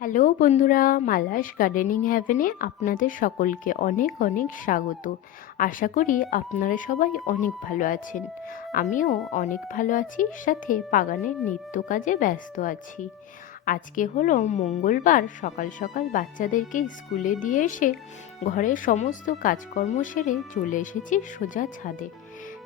Hello বন্ধুরা Mala's gardening হ্যাভেনে আপনাদের সকলকে অনেক অনেক স্বাগত। আশা করি আপনারা সবাই অনেক ভালো আছেন। আমিও অনেক ভালো আছি, সাথে বাগানের নিত্য কাজে ব্যস্ত আছি। আজকে হলো মঙ্গলবার, সকাল সকাল বাচ্চাদেরকে স্কুলে দিয়ে এসে ঘরের সমস্ত কাজকর্ম সেরে চলে এসেছি সোজা ছাদে।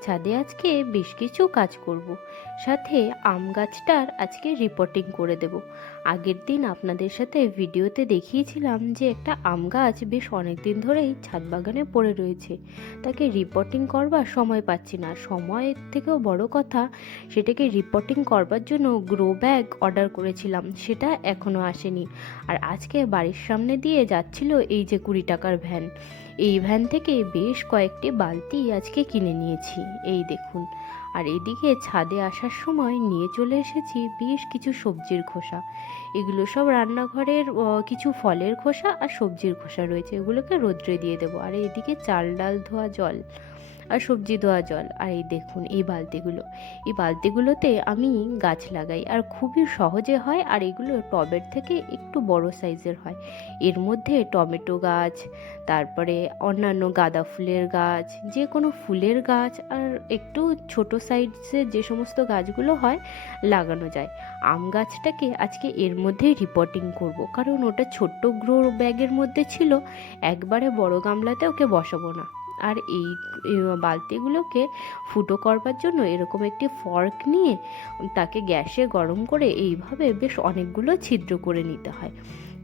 ছাদে আজকে বেশ কিছু কাজ করব। সাথে আম গাছটার আজকে রিপোর্টিং করে দেব। আগের দিন আপনাদের সাথে ভিডিওতে দেখিয়েছিলাম যে একটা আম গাছ বেশ অনেক দিন ধরেই ছাদ বাগানে পড়ে রয়েছে। তাকে রিপোর্টিং করবার সময় পাচ্ছি না। সময়ের থেকেও বড় কথা, সেটাকে রিপোর্টিং করবার জন্য গ্রো ব্যাগ অর্ডার করেছিলাম। সেটা এখনও আসেনি। আর আজকে বাড়ির সামনে দিয়ে যাচ্ছিল এই যে কুড়ি টাকার ভ্যান। এই ভ্যান থেকে বেশ কয়েকটি বালতি আজকে কিনে নিয়েছি। এই দেখুন। আর এদিকে ছাদে আসার সময় নিয়ে চলে এসেছি বেশ কিছু সবজির খোসা। এগুলো সব রান্নাঘরের কিছু ফলের খোসা আর সবজির খোসা রয়েছে। এগুলোকে রোদ্রে দিয়ে দেবো। আর এদিকে চাল ডাল ধোয়া জল। আর সবজি ধোয়া জল। আর এই দেখুন, এই বালতিগুলো। এই বালতিগুলোতে আমি গাছ লাগাই। আর খুবই সহজে হয়, আর এগুলো টবের থেকে একটু বড় সাইজের হয়। এর মধ্যে টমেটো গাছ, তারপরে অন্যান্য গাঁদা ফুলের গাছ যে কোনো ফুলের গাছ, আর একটু ছোট সাইজের যে সমস্ত গাছগুলো হয়, লাগানো যায়। আম গাছটাকে আজকে এর মধ্যেই রিপোর্টিং করব। কারণ ওটা ছোট্ট গ্রো ব্যাগের মধ্যে ছিল। একবারে বড় গামলাতে ওকে বসাবো না। আর এই বালতিগুলোকে ফুটো করবার জন্য এরকম একটি ফর্ক নিয়ে তাকে গ্যাসে গরম করে এইভাবে বেশ অনেকগুলো ছিদ্র করে নিতে হয়।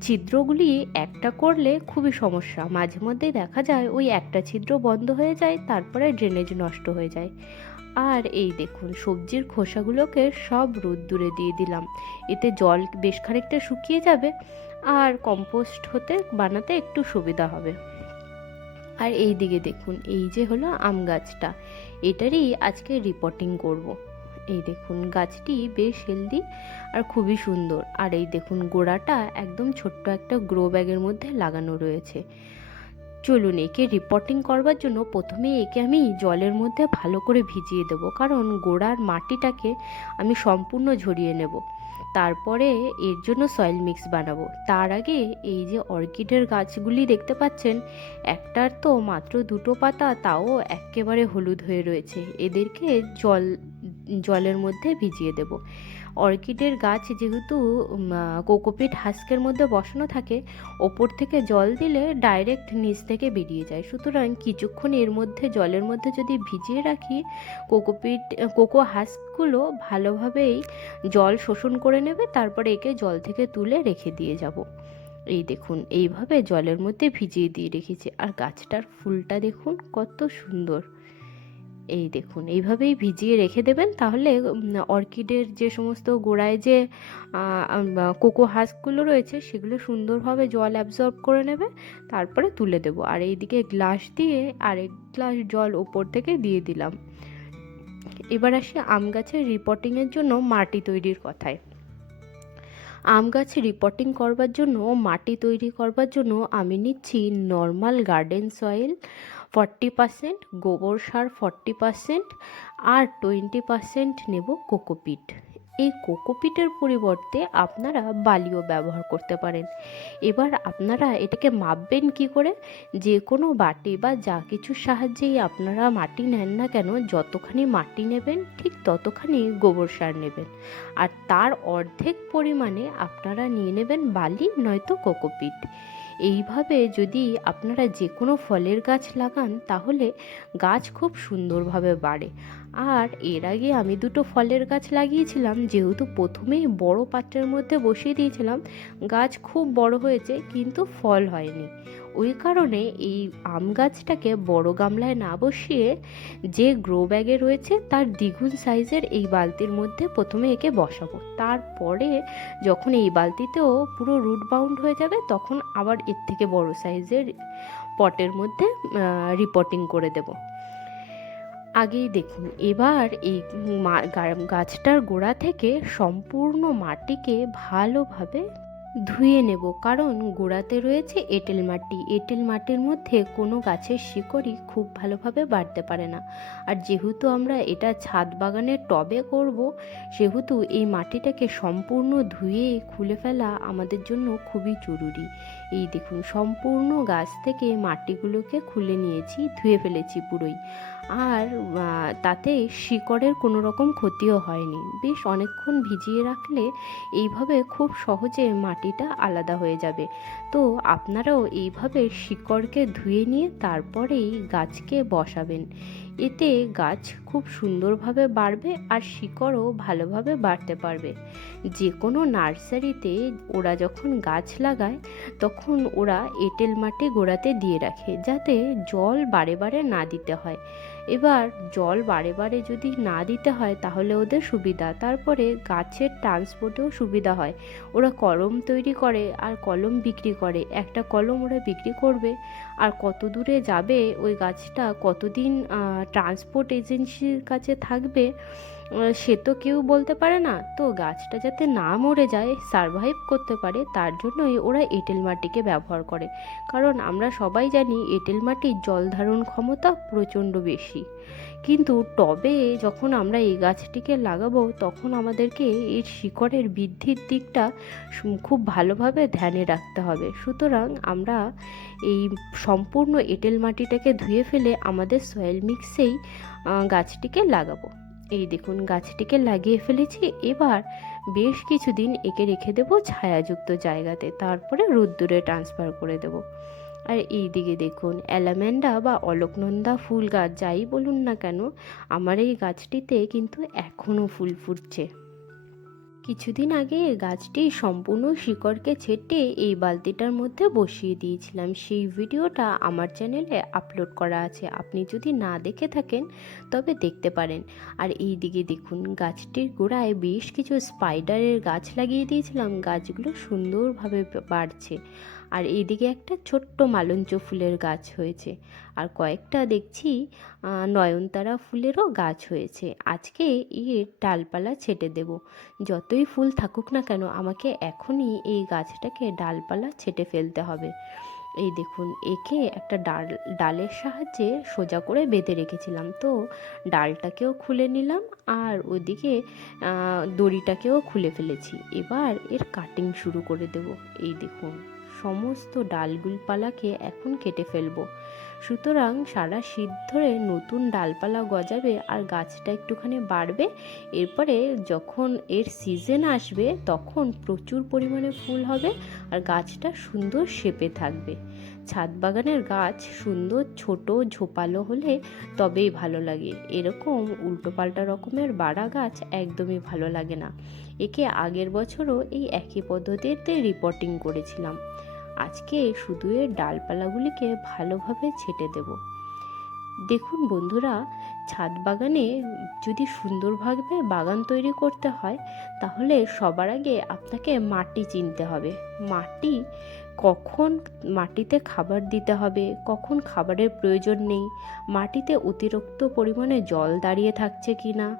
ছিদ্রগুলি একটা করলে খুবই সমস্যা। মাঝে মধ্যে দেখা যায় ওই একটা ছিদ্র বন্ধ হয়ে যায়, তারপরে ড্রেনেজ নষ্ট হয়ে যায়। আর এই দেখুন, সবজির খোসাগুলোকে সব রোদ্দুরে দিয়ে দিলাম। এতে জল বেশ খানিকটা শুকিয়ে যাবে আর কম্পোস্ট হতে বানাতে একটু সুবিধা হবে। আর এই দিকে দেখুন, এই যে হলো আম গাছটা, এটারই আজকে রিপোর্টিং করব। এই দেখুন, গাছটি বেশ হেলদি আর খুবই সুন্দর আর এই দেখুন, গোড়াটা একদম ছোট্ট একটা গ্রো ব্যাগের মধ্যে লাগানো রয়েছে চলুন, একে রিপোর্টিং করবার জন্য প্রথমে একে আমি জলের মধ্যে ভালো করে ভিজিয়ে দেবো। কারণ গোড়ার মাটিটাকে আমি সম্পূর্ণ ঝরিয়ে নেব। তারপরে এর জন্য সয়েল মিক্স বানাবো। তার আগে এই যে অর্কিডের গাছগুলি দেখতে পাচ্ছেন, একটার তো মাত্র দুটো পাতা, তাও একেবারে হলুদ হয়ে রয়েছে। এদেরকে জল, জলের মধ্যে ভিজিয়ে দেব। অর্কিডের গাছ যেহেতু কোকোপিট হাস্কের মধ্যে বসানো থাকে, ওপর থেকে জল দিলে ডাইরেক্ট নিচ থেকে বেরিয়ে যায়। সুতরাং কিছুক্ষণ এর মধ্যে, জলের মধ্যে যদি ভিজিয়ে রাখি, কোকোপিট, কোকো হাস্কগুলো ভালোভাবেই জল শোষণ করে নেবে, তারপরে একে জল থেকে তুলে রেখে দিয়ে যাব। এই দেখুন, এইভাবে জলের মধ্যে ভিজিয়ে দিয়ে রেখেছি। আর গাছটার ফুলটা দেখুন, কত সুন্দর। এই দেখুন, এইভাবেই ভিজিয়ে রেখে দেবেন। তাহলে অর্কিডের যে সমস্ত গোড়ায় যে কোকো হাঁসগুলো রয়েছে, সেগুলো সুন্দরভাবে জল অ্যাবজর্ব করে নেবে, তারপরে তুলে দেব। আর এইদিকে গ্লাস দিয়ে আরেক গ্লাস জল ওপর থেকে দিয়ে দিলাম। এবার আসি আম গাছের রিপোর্টিংয়ের জন্য মাটি তৈরির কথায়। আম গাছে রিপোর্টিং করবার জন্য মাটি তৈরি করবার জন্য আমি নিচ্ছি normal garden soil forty percent গোবর সার ফর্টি পারসেন্ট আর টোয়েন্টি পারসেন্ট নেব কোকোপিট এই কোকোপিটের পরিবর্তে আপনারা বালিও ব্যবহার করতে পারেন। এবার আপনারা এটাকে মাপবেন কি করে? যে কোনো বাটি বা যা কিছুর সাহায্যেই আপনারা মাটি নেন না কেন, যতখানি মাটি নেবেন, ঠিক ততখানি গোবর সার নেবেন। আর তার অর্ধেক পরিমাণে আপনারা নিয়ে নেবেন বালি, নয়তো কোকোপিট। এইভাবে যদি আপনারা যে কোনো ফলের গাছ লাগান, তাহলে গাছ খুব সুন্দরভাবে বাড়ে। আর এর আগে আমি দুটো ফলের গাছ লাগিয়েছিলাম, যেহেতু প্রথমেই বড় পাত্রের মধ্যে বসিয়ে দিয়েছিলাম, গাছ খুব বড় হয়েছে কিন্তু ফল হয়নি। ওই কারণে এই আম গাছটাকে বড় গামলায় না বসিয়ে যে গ্রো ব্যাগে রয়েছে তার দ্বিগুণ সাইজের এই বালতির মধ্যে প্রথমে একে বসাবো। তারপরে যখন এই বালতিতেও পুরো রুট বাউন্ড হয়ে যাবে, তখন আবার এর থেকে বড় সাইজের পটের মধ্যে রিপোর্টিং করে দেব। আগেই দেখুন। এবার এই গাছটার গোড়া থেকে সম্পূর্ণ মাটিকে ভালোভাবে ধুয়ে নেব। কারণ গোড়াতে রয়েছে এঁটেল মাটি। এঁটেল মাটির মধ্যে কোনো গাছের শিকড়ই খুব ভালোভাবে বাড়তে পারে না। আর যেহেতু আমরা এটা ছাদ বাগানের টবে করব, সেহেতু এই মাটিটাকে সম্পূর্ণ ধুয়ে খুলে ফেলা আমাদের জন্য খুবই জরুরি। এই দেখুন, সম্পূর্ণ গাছ থেকে মাটিগুলোকে খুলে নিয়েছি, ধুয়ে ফেলেছি পুরোই। আর তাতে শিকড়ের কোনো রকম ক্ষতিও হয়নি। বেশ অনেকক্ষণ ভিজিয়ে রাখলে এইভাবে খুব সহজে মাটিটা আলাদা হয়ে যাবে। তো আপনারাও এইভাবে শিকড়কে ধুয়ে নিয়ে তারপরেই গাছকে বসাবেন। এতে গাছ খুব সুন্দরভাবে বাড়বে আর শিকড়ও ভালোভাবে বাড়তে পারবে। যে কোনো নার্সারিতে ওরা যখন গাছ লাগায়, তখন ওরা এঁটেল মাটি গোড়াতে দিয়ে রাখে যাতে জল বারে বারে না দিতে হয়। এবার জল বারে বারে যদি না দিতে হয় তাহলে ওদের সুবিধা। তারপরে গাছের ট্রান্সপোর্টেও সুবিধা হয়। ওরা কলম তৈরি করে আর কলম বিক্রি করে। একটা কলম ওরা বিক্রি করবে আর কত দূরে যাবে ওই গাছটা, কতদিন ট্রান্সপোর্ট এজেন্সির কাছে থাকবে সে তো কেউ বলতে পারে না। তো গাছটা যাতে না মরে যায় সারভাইভ করতে পারে, তার জন্যই ওরা এঁটেল মাটিকে ব্যবহার করে। কারণ আমরা সবাই জানি এঁটেল মাটির জল ধারণ ক্ষমতা প্রচণ্ড বেশি। কিন্তু টবে যখন আমরা এই গাছটিকে লাগাবো, তখন আমাদেরকে এর শিকড়ের বৃদ্ধির দিকটা খুব ভালোভাবে ধ্যানে রাখতে হবে। সুতরাং আমরা এই সম্পূর্ণ এঁটেল মাটিটাকে ধুয়ে ফেলে আমাদের সয়েল মিক্সেই গাছটিকে লাগাবো। এই দেখুন, গাছটিকে লাগিয়ে ফেলেছি। এবার বেশ কিছুদিন একে রেখে দেবো ছায়াযুক্ত জায়গাতে। তারপরে রোদ্দুরে ট্রান্সফার করে দেব। আর এই দিকে দেখুন, অ্যালামেন্ডা বা অলকনন্দা ফুল গাছ, যাই বলুন না কেন, আমার এই গাছটিতে কিন্তু এখনও ফুল ফুটছে। কিছুদিন আগে গাছটি সম্পূর্ণ শিকড়কে ছেটে এই বালতিটার মধ্যে বসিয়ে দিয়েছিলাম। সেই ভিডিওটা আমার চ্যানেলে আপলোড করা আছে। আপনি যদি না দেখে থাকেন, তবে দেখতে পারেন। আর এই দিকে দেখুন, গাছটির গোড়ায় বেশ কিছু স্পাইডারের গাছ লাগিয়ে দিয়েছিলাম। গাছগুলো সুন্দরভাবে বাড়ছে। আর এইদিকে একটা ছোট্ট মালঞ্চ ফুলের গাছ হয়েছে। আর কয়েকটা দেখছি নয়নতারা ফুলেরও গাছ হয়েছে। আজকে এর ডালপালা ছেটে দেব। যতই ফুল থাকুক না কেন, আমাকে এখনই এই গাছটাকে ডালপালা ছেটে ফেলতে হবে। এই দেখুন, একে একটা ডাল, ডালের সাহায্যে সোজা করে বেঁধে রেখেছিলাম। তো ডালটাকেও খুলে নিলাম আর ওদিকে দড়িটাকেও খুলে ফেলেছি। এবার এর কাটিং শুরু করে দেব। এই দেখুন। সমস্ত ডালগুলপালাকে এখন কেটে ফেলব। সুতরাং সারা শীত ধরে নতুন ডালপালা গজাবে আর গাছটা একটুখানি বাড়বে, এরপরে যখন এর সিজন আসবে তখন প্রচুর পরিমাণে ফুল হবে আর গাছটা সুন্দর শেপে থাকবে। ছাদ বাগানের গাছ সুন্দর ছোট ঝোপালো হলে তবেই ভালো লাগে। এরকম উল্টোপাল্টা রকমের বাড়া গাছ একদমই ভালো লাগে না। একে আগের বছরও এই একই পদ্ধতিতে রিপোর্টিং করেছিলাম। আজকে শুধু এর ডালপালাগুলিকে ভালোভাবে ছেটে দেব। দেখুন বন্ধুরা, ছাদ বাগানে যদি সুন্দরভাবে বাগান তৈরি করতে হয়, তাহলে সবার আগে আপনাকে মাটি চিনতে হবে। মাটি কখন মাটিতে খাবার দিতে হবে, কখন খাবারের প্রয়োজন নেই, মাটিতে অতিরিক্ত পরিমাণে জল দাঁড়িয়ে থাকছে কি না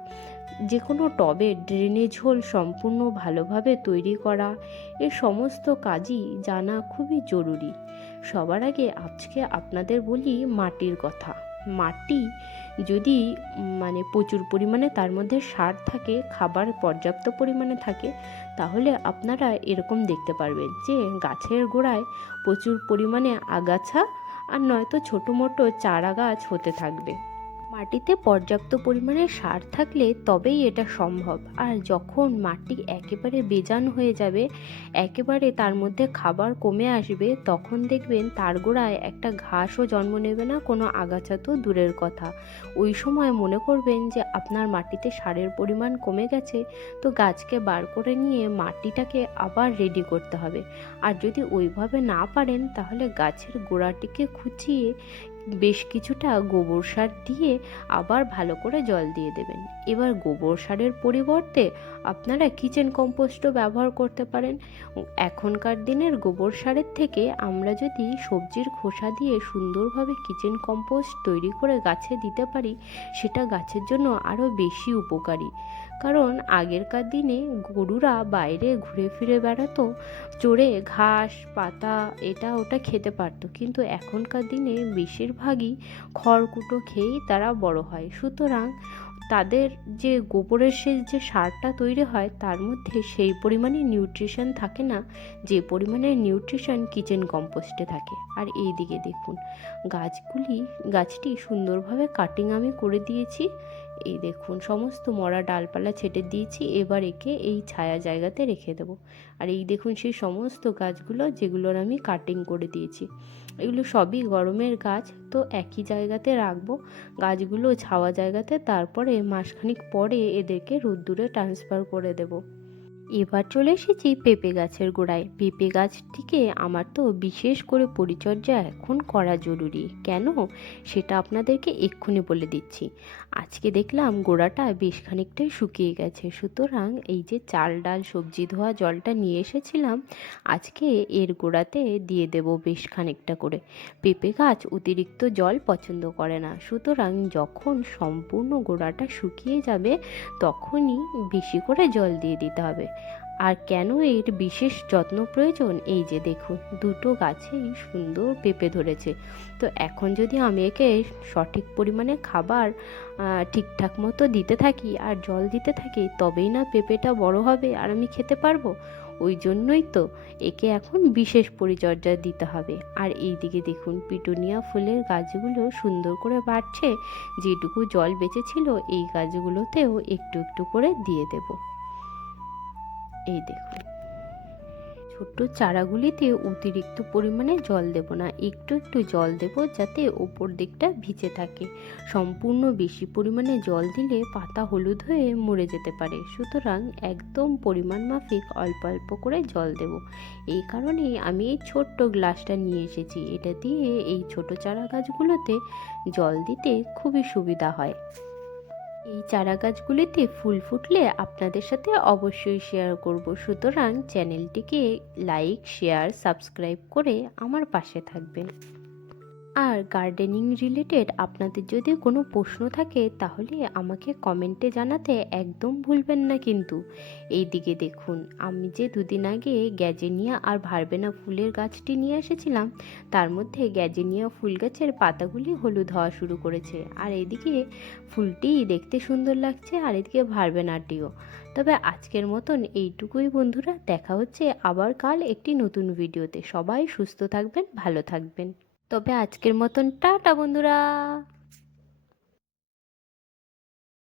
যে কোনো টবে ড্রেনেজ হোল সম্পূর্ণ ভালোভাবে তৈরি করা, এ সমস্ত কাজই জানা খুবই জরুরি। সবার আগে আজকে আপনাদের বলি মাটির কথা। মাটি যদি মানে প্রচুর পরিমাণে তার মধ্যে সার থাকে, খাবার পর্যাপ্ত পরিমাণে থাকে, তাহলে আপনারা এরকম দেখতে পারবেন যে গাছের গোড়ায় প্রচুর পরিমাণে আগাছা আর নয়তো ছোটো মোটো চারা গাছ হতে থাকবে। মাটিতে পর্যাপ্ত পরিমাণে সার থাকলে তবেই এটা সম্ভব। আর যখন মাটি একেবারে বেজান হয়ে যাবে, একেবারে তার মধ্যে খাবার কমে আসবে, তখন দেখবেন তার গোড়ায় একটা ঘাসও জন্ম নেবে না, কোনো আগাছা তো দূরের কথা। ওই সময় মনে করবেন যে আপনার মাটিতে সারের পরিমাণ কমে গেছে, তো গাছকে বার করে নিয়ে মাটিটাকে আবার রেডি করতে হবে। আর যদি ওইভাবে না পারেন, তাহলে গাছের গোড়াটিকে খুঁচিয়ে বেশ কিছুটা গোবর সার দিয়ে আবার ভালো করে জল দিয়ে দেবেন। এবার গোবর সারের পরিবর্তে আপনারা কিচেন কম্পোস্টও ব্যবহার করতে পারেন। এখনকার দিনের গোবর সারের থেকে আমরা যদি সবজির খোসা দিয়ে সুন্দরভাবে কিচেন কম্পোস্ট তৈরি করে গাছে দিতে পারি, সেটা গাছের জন্য আরও বেশি উপকারী। কারণ আগেরকার দিনে গরুরা বাইরে ঘুরে ফিরে বেড়াতো, চড়ে ঘাস, পাতা, এটা ওটা খেতে পারতো। কিন্তু এখনকার দিনে বেশিরভাগই খড়কুটো খেয়েই তারা বড় হয়। সুতরাং তাদের যে গোবরের সে যে সারটা তৈরি হয়, তার মধ্যে সেই পরিমাণে নিউট্রিশন থাকে না। যে পরিমাণে নিউট্রিশন কিচেন কম্পোস্টে থাকে। আর এই দিকে দেখুন, গাছগুলি, গাছটি সুন্দরভাবে কাটিং আমি করে দিয়েছি। এই দেখুন, সমস্ত মরা ডালপালা ছেটে দিয়েছি, এবার একে এই ছায়া জায়গাতে রেখে দেবো। আর এই দেখুন, সেই সমস্ত গাছগুলো যেগুলোর আমি কাটিং করে দিয়েছি, এগুলো সবই গরমের গাছ, তো একই জায়গাতে রাখব। গাছগুলো ছাওয়া জায়গাতে, তারপরে মাসখানিক পরে এদেরকে রোদ্দুরে ট্রান্সফার করে দেবো। এবার চলে এসেছি পেঁপে গাছের গোড়ায়। পেঁপে গাছটিকে আমার তো বিশেষ করে পরিচর্যা এখন করা জরুরি। কেন? সেটা আপনাদেরকে এক্ষুনি বলে দিচ্ছি। আজকে দেখলাম গোড়াটা বেশ খানিকটাই শুকিয়ে গেছে। সুতরাং এই যে চাল ডাল, সবজি ধোয়া জলটা নিয়ে এসেছিলাম, আজকে এর গোড়াতে দিয়ে দেব বেশ খানিকটা করে। পেঁপে গাছ অতিরিক্ত জল পছন্দ করে না। সুতরাং যখন সম্পূর্ণ গোড়াটা শুকিয়ে যাবে, তখনই বেশি করে জল দিয়ে দিতে হবে। আর কেন এর বিশেষ যত্ন প্রয়োজন? এই যে দেখুন, দুটো গাছেই সুন্দর পেঁপে ধরেছে। তো এখন যদি আমি একে সঠিক পরিমাণে খাবার ঠিকঠাক মতো দিতে থাকি আর জল দিতে থাকি, তবেই না পেঁপেটা বড় হবে আর আমি খেতে পারব? ওই জন্যই তো একে এখন বিশেষ পরিচর্যা দিতে হবে। আর এই দিকে দেখুন, পিটুনিয়া ফুলের গাছগুলো সুন্দর করে বাড়ছে। যেটুকু জল বেঁচেছিল, এই গাছগুলোতেও একটু একটু করে দিয়ে দেবো। এই দেখুন। ছোট্ট চারাগুলিতে অতিরিক্ত পরিমাণে জল দেব না, একটু একটু জল দেব যাতে ওপর দিকটা ভিজে থাকে। সম্পূর্ণ বেশি পরিমাণে জল দিলে পাতা হলুদ হয়ে মরে যেতে পারে। সুতরাং একদম পরিমাণ মাফিক অল্প অল্প করে জল দেব। এই কারণে আমি এই ছোট্ট গ্লাসটা নিয়ে এসেছি। এটা দিয়ে এই ছোট চারা গাছগুলোতে জল দিতে খুবই সুবিধা হয়। এই চারা গাছগুলিতে ফুল ফুটলে আপনাদের সাথে অবশ্যই শেয়ার করব। সুতরাং চ্যানেলটিকে লাইক শেয়ার সাবস্ক্রাইব করে আমার পাশে থাকবেন। আর গার্ডেনিং রিলেটেড আপনাদের যদি কোনো প্রশ্ন থাকে, তাহলে আমাকে কমেন্টে জানাতে একদম ভুলবেন না কিন্তু। এই দিকে দেখুন, আমি যে দুদিন আগে গ্যাজেনিয়া আর ভারবেনা ফুলের গাছটি নিয়ে এসেছিলাম, তার মধ্যে গ্যাজেনিয়া ফুল গাছের পাতাগুলি হলুদ হওয়া শুরু করেছে। আর এদিকে ফুলটি দেখতে সুন্দর লাগছে, আর এদিকে ভারবেনাটিও। তবে আজকের মতন এইটুকুই বন্ধুরা, দেখা হচ্ছে আবার কাল একটি নতুন ভিডিওতে সবাই সুস্থ থাকবেন, ভালো থাকবেন। তবে আজকের মতন টাটা বন্ধুরা।